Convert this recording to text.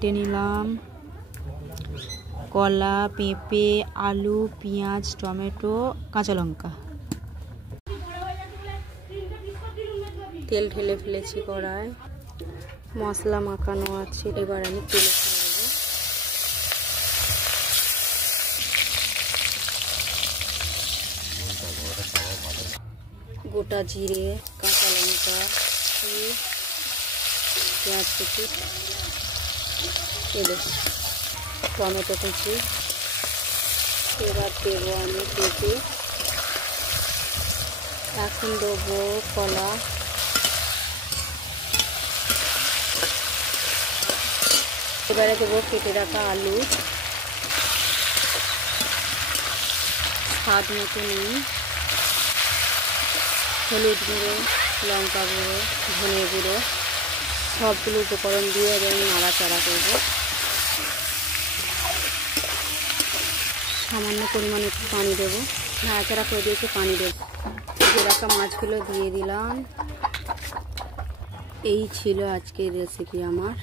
কেটে নিলাম কলা, পেঁপে, আলু, পেঁয়াজ, টমেটো, কাঁচা লঙ্কা। তেল ঢেলে ফেলেছি কড়ায়, মশলা মাখানো আছে। এবার আমি তেলে ছেড়ে দেবো। গোটা জিরে, কাঁচা লঙ্কা, পেঁয়াজ কুচি, টমেটো কুচি। এবার দেবো আমি পেঁপে, এখন দেবো কলা, এবারে দেবো কেটে রাখা আলু, স্বাদ মতো নুন, হলুদ গুঁড়ো, লঙ্কা গুঁড়ো, ধনে গুঁড়ো, সবগুলো উপকরণ দিয়ে এবং নাড়াচাড়া করবো। সামান্য পরিমাণে একটু পানি দেবো, নাড়াচাড়া করে দিয়ে একটু পানি দেবো। ভেজে রাখা মাছগুলো দিয়ে দিলাম। এই ছিল আজকের রেসিপি আমার।